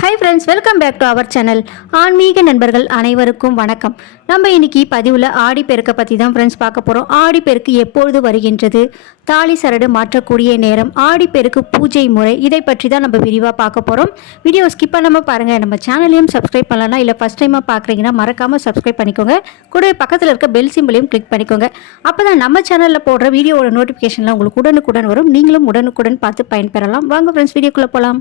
Hi friends welcome back to our channel ஆன்மீக நண்பர்கள் அனைவருக்கும் வணக்கம். நம்ம இன்னைக்கு பதிவில் ஆடிப்பெருக்கை பற்றி தான் ஃப்ரெண்ட்ஸ் பார்க்க போகிறோம் ஆடிப்பெருக்கு எப்பொழுது வருகின்றது? தாலி சரடு மாற்றக்கூடிய நேரம் ஆடிப்பெருக்கு பூஜை முறை இதை பற்றி தான் நம்ம விரிவாக பார்க்க போகிறோம் வீடியோ ஸ்கிப் பண்ணாமல் பாருங்கள் நம்ம சேனலையும் சப்ஸ்கிரைப் பண்ணலாம் இல்லை ஃபஸ்ட் டைமாக பார்க்குறீங்கன்னா மறக்காமல் சப்ஸ்கிரைப் பண்ணிக்கோங்க. கூடவே பக்கத்தில் இருக்க பெல் சிம்பிளையும் கிளிக் பண்ணிக்கோங்க. அப்போ தான் நம்ம சேனலில் போடுற வீடியோவோட நோட்டிஃபிகேஷன்லாம் உங்களுக்கு உடனுக்குடன் வரும். நீங்களும் உடனுக்குடன் பார்த்து பயன்பெறலாம். வாங்க ஃப்ரெண்ட்ஸ் வீடியோக்குள்ளே போகலாம்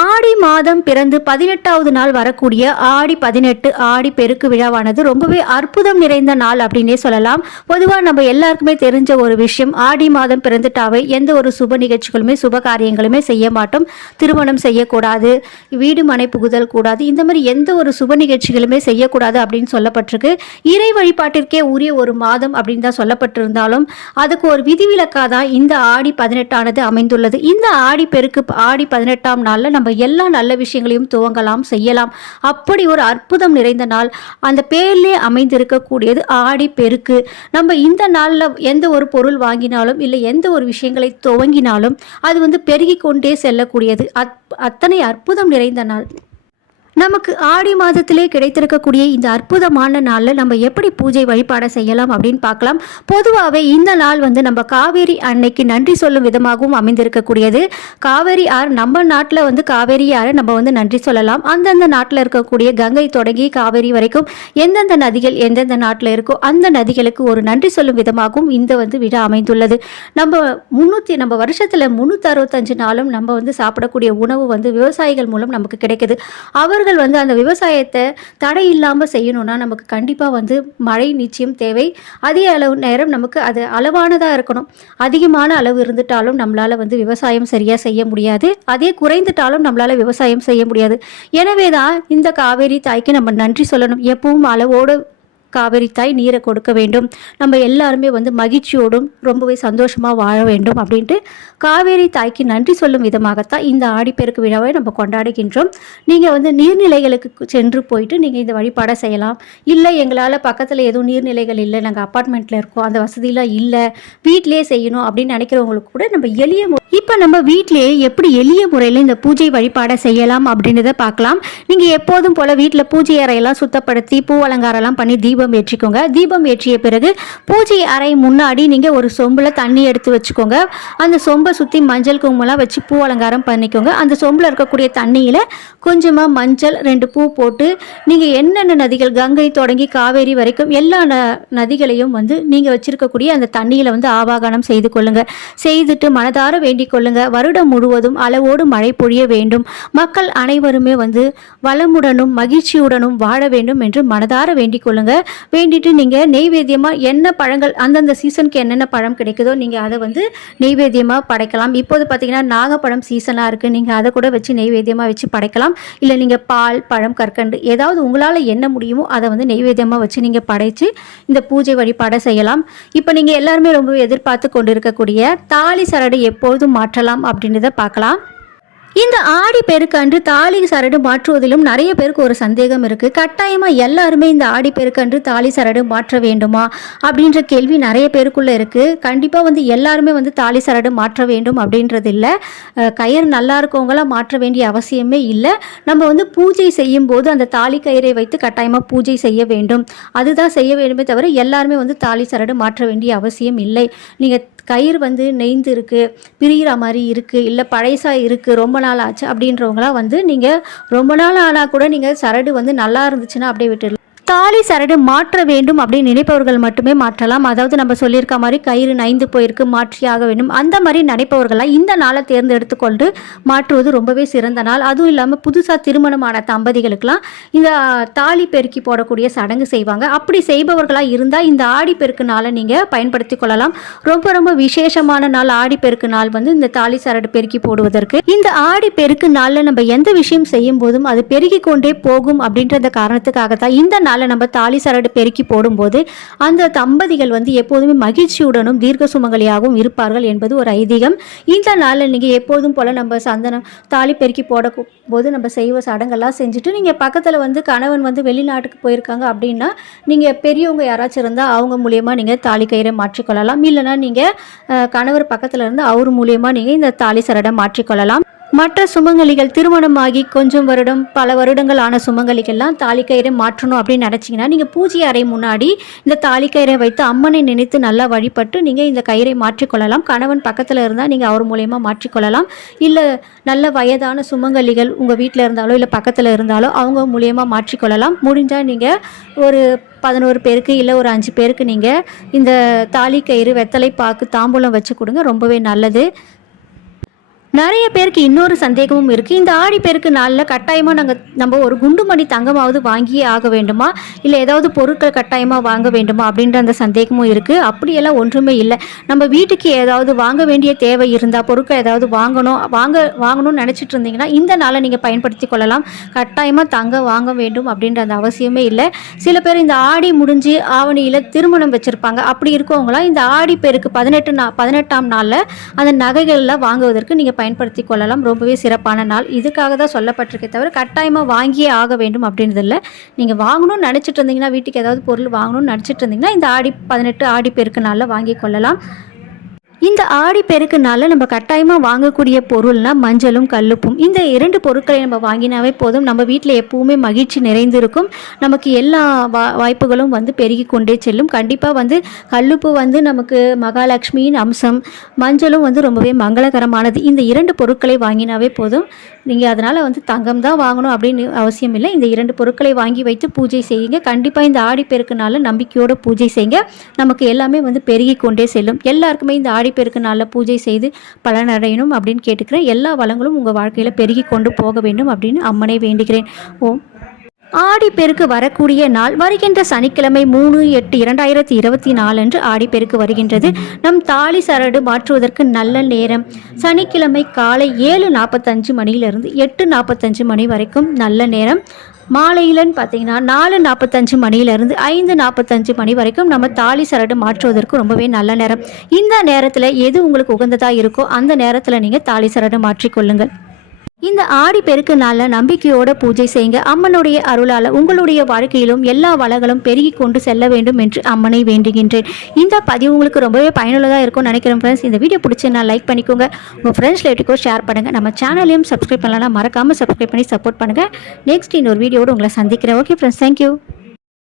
ஆடி மாதம் பிறந்து பதினெட்டாவது நாள் வரக்கூடிய ஆடி பதினெட்டு ஆடி பெருக்கு விழாவானது ரொம்பவே அற்புதம் நிறைந்த நாள் அப்படின்னே சொல்லலாம். பொதுவாக நம்ம எல்லாருக்குமே தெரிஞ்ச ஒரு விஷயம் ஆடி மாதம் பிறந்துட்டாவே எந்த ஒரு சுப நிகழ்ச்சிகளுமே சுப காரியங்களுமே செய்ய மாட்டோம். திருமணம் செய்யக்கூடாது வீடு மனை புகுதல் கூடாது இந்த மாதிரி எந்த ஒரு சுப நிகழ்ச்சிகளுமே செய்யக்கூடாது அப்படின்னு சொல்லப்பட்டிருக்கு. இறை வழிபாட்டிற்கே உரிய ஒரு மாதம் அப்படின்னு தான் சொல்லப்பட்டிருந்தாலும் அதுக்கு ஒரு விதிவிலக்காக தான் இந்த ஆடி பதினெட்டானது அமைந்துள்ளது. இந்த ஆடி பெருக்கு ஆடி பதினெட்டாம் நாளில் நம்ம நம்ம எல்லா நல்ல விஷயங்களையும் துவங்கலாம் செய்யலாம். அப்படி ஒரு அற்புதம் நிறைந்த நாள் அந்த பேர்லே அமைந்திருக்கக்கூடியது ஆடி பெருக்கு. நம்ம இந்த நாளில் எந்த ஒரு பொருள் வாங்கினாலும் இல்லை எந்த ஒரு விஷயங்களை துவங்கினாலும் அது வந்து பெருகி கொண்டே செல்லக்கூடியது. அத் அத்தனை அற்புதம் நிறைந்த நாள். நமக்கு ஆடி மாதத்திலே கிடைத்திருக்கக்கூடிய இந்த அற்புதமான நாளில் நம்ம எப்படி பூஜை வழிபாடை செய்யலாம் அப்படின்னு பார்க்கலாம். பொதுவாகவே இந்த நாள் வந்து நம்ம காவேரி அன்னைக்கு நன்றி சொல்லும் விதமாகவும் அமைந்திருக்கக்கூடியது. காவேரி ஆறு நம்ம நாட்டில் வந்து காவேரி ஆறு நம்ம வந்து நன்றி சொல்லலாம். அந்தந்த நாட்டில் இருக்கக்கூடிய கங்கை தொடங்கி காவேரி வரைக்கும் எந்தெந்த நதிகள் எந்தெந்த நாட்டில் இருக்கோ அந்த நதிகளுக்கு ஒரு நன்றி சொல்லும் விதமாகவும் இந்த வந்து விழா அமைந்துள்ளது. நம்ம முந்நூற்றி நம்ம வருஷத்தில் முந்நூற்றி அறுபத்தஞ்சு நாளும் நம்ம வந்து சாப்பிடக்கூடிய உணவு வந்து விவசாயிகள் மூலம் நமக்கு கிடைக்குது. அவர்கள் வந்து அந்த விவசாயத்தை தடை இல்லாமல் செய்யணும்னா நமக்கு கண்டிப்பாக வந்து மழை நிச்சயம் தேவை. அதே அளவு நேரம் நமக்கு அது அளவானதாக இருக்கணும். அதிகமான அளவு இருந்துட்டாலும் நம்மளால் வந்து விவசாயம் சரியாக செய்ய முடியாது. அதே குறைந்துட்டாலும் நம்மளால் விவசாயம் செய்ய முடியாது. எனவே தான் இந்த காவேரி தாய்க்கு நம்ம நன்றி சொல்லணும். எப்பவும் அளவோடு காவிரி தாய் நீரை கொடுக்க வேண்டும். நம்ம எல்லாருமே வந்து மகிழ்ச்சியோடும் ரொம்பவே சந்தோஷமாக வாழ வேண்டும் அப்படின்ட்டு காவேரி தாய்க்கு நன்றி சொல்லும் விதமாகத்தான் இந்த ஆடிப்பெருக்கு விழாவை நம்ம கொண்டாடுகின்றோம். நீங்கள் வந்து நீர்நிலைகளுக்கு சென்று போயிட்டு நீங்கள் இந்த வழிபாடை செய்யலாம். இல்லை எங்களால் பக்கத்தில் எதுவும் நீர்நிலைகள் இல்லை நாங்கள் அப்பார்ட்மெண்ட்டில் இருக்கோம் அந்த வசதியெலாம் இல்லை வீட்டிலேயே செய்யணும் அப்படின்னு நினைக்கிறவங்களுக்கு கூட நம்ம எளிய மு- இப்போ நம்ம வீட்டிலேயே எப்படி எளிய முறையில் இந்த பூஜை வழிபாடை செய்யலாம் அப்படின்றத பார்க்கலாம். நீங்கள் எப்போதும் போல் வீட்டில் பூஜை அறையெல்லாம் சுத்தப்படுத்தி பூ அலங்காரம்லாம் பண்ணி தீபம் ஏற்றிக்கோங்க. தீபம் ஏற்றிய பிறகு பூஜை அறை முன்னாடி நீங்கள் ஒரு சொம்பில் தண்ணி எடுத்து வச்சுக்கோங்க. அந்த சொம்பை சுற்றி மஞ்சள் குங்குமலாம் வச்சு பூ அலங்காரம் பண்ணிக்கோங்க. அந்த சொம்பில் இருக்கக்கூடிய தண்ணியில் கொஞ்சமாக மஞ்சள் ரெண்டு பூ போட்டு நீங்கள் என்னென்ன நதிகள் கங்கை தொடங்கி காவேரி வரைக்கும் எல்லா ந நதிகளையும் வந்து நீங்கள் வச்சுருக்கக்கூடிய அந்த தண்ணியில் வந்து ஆவாகனம் செய்து கொள்ளுங்கள் செய்துட்டு மனதார வேண்டிக் கொள்ளுங்கள் வருடம் முழுவதும் அளவோடு மழை பொழிய வேண்டும். மக்கள் அனைவருமே வந்து வளமுடனும் மகிழ்ச்சியுடனும் வாழ வேண்டும் என்று மனதார வேண்டிக் கொள்ளுங்கள் வேண்டிட்டு நீங்கள் நெய்வேத்தியமாக என்ன பழங்கள் அந்தந்த சீசனுக்கு என்னென்ன பழம் கிடைக்குதோ நீங்கள் அதை வந்து நெய்வேத்தியமாக படைக்கலாம். இப்போது பார்த்தீங்கன்னா நாகப்பழம் சீசனாக இருக்குது நீங்கள் அதை கூட வச்சு நெய்வேத்தியமாக வச்சு படைக்கலாம். இல்லை நீங்கள் பால் பழம் கற்கண்டு ஏதாவது உங்களால் என்ன முடியுமோ அதை வந்து நெய்வேத்தியமாக வச்சு நீங்கள் படைச்சு இந்த பூஜை வழிபாடை செய்யலாம். இப்போ நீங்கள் எல்லாருமே ரொம்ப எதிர்பார்த்து கொண்டு இருக்கக்கூடிய தாலி சரடு எப்பொழுதும் மாற்றலாம் அப்படின்றத பார்க்கலாம். இந்த ஆடி பெருக்கன்று தாலி சரடு மாற்றுவதிலும் நிறைய பேருக்கு ஒரு சந்தேகம் இருக்கு. கட்டாயமா எல்லாருமே இந்த ஆடி பெருக்கன்று தாலி சரடு மாற்ற வேண்டுமா? அப்படின்ற கேள்வி நிறைய பேருக்குள்ள இருக்கு. கண்டிப்பா வந்து எல்லாருமே வந்து தாலி சரடு மாற்ற வேண்டும் அப்படின்றது இல்லை. கயிறு நல்லா இருக்கவங்களாம் மாற்ற வேண்டிய அவசியமே இல்லை. நம்ம வந்து பூஜை செய்யும் போது அந்த தாலி கயிறை வைத்து கட்டாயமா பூஜை செய்ய வேண்டும். அதுதான் செய்ய வேண்டுமே தவிர எல்லாருமே வந்து தாலி சரடு மாற்ற வேண்டிய அவசியம் இல்லை. நீங்க கயிறு வந்து நெய்ந்து இருக்குது பிரிகிற மாதிரி இருக்குது இல்லை பழைசாக இருக்குது ரொம்ப நாள் ஆச்சு அப்படின்றவங்களாம் வந்து நீங்கள் ரொம்ப நாள் ஆனால் கூட நீங்கள் சரடு வந்து நல்லா இருந்துச்சுன்னா அப்படியே விட்டுடலாம் தாலி சரடு மாற்ற வேண்டும் அப்படின்னு நினைப்பவர்கள் மட்டுமே மாற்றலாம். அதாவது நம்ம சொல்லியிருக்க மாதிரி கயிறு நைந்து போயிருக்கு மாற்றியாக வேண்டும். அந்த மாதிரி நினைப்பவர்களாக இந்த நாளை தேர்ந்தெடுத்து கொண்டு மாற்றுவது ரொம்பவே சிறந்த நாள். அதுவும் இல்லாமல் புதுசாக திருமணமான தம்பதிகளுக்கெல்லாம் இந்த தாலி பெருக்கி போடக்கூடிய சடங்கு செய்வாங்க. அப்படி செய்பவர்களாக இருந்தால் இந்த ஆடி பெருக்கு நாளை நீங்கள் பயன்படுத்தி கொள்ளலாம். ரொம்ப ரொம்ப விசேஷமான நாள். ஆடி பெருக்கு நாள் வந்து இந்த தாலி சரடு பெருக்கி போடுவதற்கு. இந்த ஆடி பெருக்கு நாளில் நம்ம எந்த விஷயம் செய்யும் போதும் அது பெருகி கொண்டே போகும் அப்படின்றத காரணத்துக்காக தான் இந்த நாள் நாளில் நம்ம தாலி சரடு பெருக்கி போடும்போது அந்த தம்பதிகள் வந்து எப்போதுமே மகிழ்ச்சியுடனும் தீர்க்க சுமங்கலியாகவும் இருப்பார்கள் என்பது ஒரு ஐதீகம். இந்த நாளில் நீங்கள் எப்போதும் போல் நம்ம சந்தனம் தாலி பெருக்கி போட போது நம்ம செய்வ சடங்கெல்லாம் செஞ்சுட்டு நீங்கள் பக்கத்தில் வந்து கணவன் வந்து வெளிநாட்டுக்கு போயிருக்காங்க அப்படின்னா நீங்கள் பெரியவங்க யாராச்சும் இருந்தால் அவங்க மூலியமாக நீங்கள் தாலி கயிறை மாற்றிக்கொள்ளலாம். இல்லைன்னா நீங்கள் கணவர் பக்கத்தில் இருந்து அவர் மூலியமாக நீங்கள் இந்த தாலி சரடை மாற்றிக்கொள்ளலாம். மற்ற சுமங்கலிகள் திருமணமாகி கொஞ்சம் வருடம் பல வருடங்கள் ஆன சுமங்கலிகள்லாம் தாலிக்கயிறை மாற்றணும் அப்படின்னு நினச்சிங்கன்னா நீங்கள் பூஜை அறை முன்னாடி இந்த தாலிக்கயிறை வைத்து அம்மனை நினைத்து நல்லா வழிபட்டு நீங்கள் இந்த கயிறை மாற்றிக்கொள்ளலாம் கணவன் பக்கத்தில் இருந்தால் நீங்கள் அவர் மூலயமா மாற்றிக்கொள்ளலாம் இல்லை நல்ல வயதான சுமங்கலிகள் உங்கள் வீட்டில் இருந்தாலோ இல்லை பக்கத்தில் இருந்தாலோ அவங்க மூலியமாக மாற்றிக்கொள்ளலாம் முடிஞ்சால் நீங்கள் ஒரு பதினோரு பேருக்கு இல்லை ஒரு அஞ்சு பேருக்கு நீங்கள் இந்த தாலி கயிறு வெத்தலை பாக்கு தாம்பூலம் வச்சு கொடுங்க. ரொம்பவே நல்லது. நிறைய பேருக்கு இன்னொரு சந்தேகமும் இருக்குது இந்த ஆடி பேருக்கு நாளில் கட்டாயமாக நாங்கள் நம்ம ஒரு குண்டுமணி தங்கமாவது வாங்கியே ஆக வேண்டுமா? இல்லை ஏதாவது பொருட்கள் கட்டாயமாக வாங்க வேண்டுமா? அப்படின்ற அந்த சந்தேகமும் இருக்குது அப்படியெல்லாம் ஒன்றுமே இல்லை. நம்ம வீட்டுக்கு ஏதாவது வாங்க வேண்டிய தேவை இருந்தால் பொருட்கள் ஏதாவது வாங்கணும் வாங்க வாங்கணும்னு நினச்சிட்டு இருந்தீங்கன்னா இந்த நாளை நீங்கள் பயன்படுத்தி கொள்ளலாம். கட்டாயமாக தங்கம் வாங்க வேண்டும் அப்படின்ற அந்த அவசியமே இல்லை. சில பேர் இந்த ஆடி முடிஞ்சு ஆவணியில் திருமணம் வச்சுருப்பாங்க. அப்படி இருக்கவங்களாம் இந்த ஆடி பேருக்கு பதினெட்டு நா பதினெட்டாம் நாளில் அந்த நகைகள்லாம் வாங்குவதற்கு நீங்கள் பயன்படுத்தி கொள்ளலாம். ரொம்பவே சிறப்பான நாள். இதுக்காக தான் சொல்லப்பட்டிருக்கே தவிர கட்டாயமாக வாங்கியே ஆக வேண்டும் அப்படின்றது இல்லை நீங்கள் வாங்கணும்னு நினச்சிட்டு இருந்தீங்கன்னா வீட்டுக்கு ஏதாவது பொருள் வாங்கணும்னு நினச்சிட்டு இருந்தீங்கன்னா இந்த ஆடி பதினெட்டு ஆடி பெருக்கு நாளில் வாங்கி கொள்ளலாம். இந்த ஆடி பெருக்குனால நம்ம கட்டாயமாக வாங்கக்கூடிய பொருள்னா மஞ்சளும் கல்லுப்பும். இந்த இரண்டு பொருட்களை நம்ம வாங்கினாவே போதும். நம்ம வீட்டில் எப்பவுமே மகிழ்ச்சி நிறைந்திருக்கும். நமக்கு எல்லா வா வாய்ப்புகளும் வந்து பெருகி கொண்டே செல்லும். கண்டிப்பாக வந்து கல்லுப்பு வந்து நமக்கு மகாலட்சுமியின் அம்சம். மஞ்சளும் வந்து ரொம்பவே மங்களகரமானது. இந்த இரண்டு பொருட்களை வாங்கினாவே போதும். நீங்கள் அதனால் வந்து தங்கம் தான் வாங்கணும் அப்படின்னு அவசியம் இல்லை. இந்த இரண்டு பொருட்களை வாங்கி வைத்து பூஜை செய்யுங்க. கண்டிப்பாக இந்த ஆடி பெருக்குனால நம்பிக்கையோட பூஜை செய்யுங்க. நமக்கு எல்லாமே வந்து பெருகி கொண்டே செல்லும். எல்லாருக்குமே இந்த ஆடி ஆடிப்பெருக்கு நாளில் பூஜை செய்து பலனடையணும் அப்படின்னு கேட்டுக்கிறேன் எல்லா வளங்களும் உங்கள் வாழ்க்கையில் பெருகி கொண்டு போக வேண்டும் அப்படின்னு அம்மனை வேண்டுகிறேன். ஓம். ஆடிப்பெருக்கு வரக்கூடிய நாள் வருகின்ற சனிக்கிழமை மூணு எட்டு இரண்டாயிரத்தி இருபத்தி நாலு அன்று ஆடிப்பெருக்கு வருகின்றது. நம் தாலி சரடு மாற்றுவதற்கு நல்ல நேரம். சனிக்கிழமை காலை ஏழு நாற்பத்தஞ்சு மணியிலிருந்து எட்டு நாற்பத்தஞ்சு மணி வரைக்கும் நல்ல நேரம். மாலையிலன்னு பார்த்தீங்கன்னா நாலு நாற்பத்தஞ்சு மணியிலிருந்து ஐந்து நாற்பத்தஞ்சு மணி வரைக்கும் நம்ம தாலி சரடு மாற்றுவதற்கு ரொம்பவே நல்ல நேரம். இந்த நேரத்தில் எது உங்களுக்கு உகந்ததாக இருக்கோ அந்த நேரத்தில் நீங்கள் தாலி சரடு மாற்றிக்கொள்ளுங்கள். இந்த ஆடி பெருக்கு நாளில் நம்பிக்கையோட பூஜை செய்யுங்க அம்மனுடைய அருளால் உங்களுடைய வாழ்க்கையிலும் எல்லா வளங்களும் பெருகி கொண்டு செல்ல வேண்டும் என்று அம்மனை வேண்டுகின்றேன். இந்த பதிவு உங்களுக்கு ரொம்பவே பயனுள்ளதாக இருக்கும் நினைக்கிறேன் ஃப்ரெண்ட்ஸ் இந்த வீடியோ பிடிச்சிருந்தா லைக் பண்ணிக்கோங்க. உங்கள் ஃப்ரெண்ட்ஸ் ரிலேட்டிவ்க்கோ ஷேர் பண்ணுங்கள் நம்ம சேனலையும் சப்ஸ்கிரைப் பண்ணலாம் மறக்காமல் சப்ஸ்கிரைப் பண்ணி சப்போர்ட் பண்ணுங்கள் நெக்ஸ்ட் இன்னொரு வீடியோடு உங்களை சந்திக்கிறேன். Okay friends thank you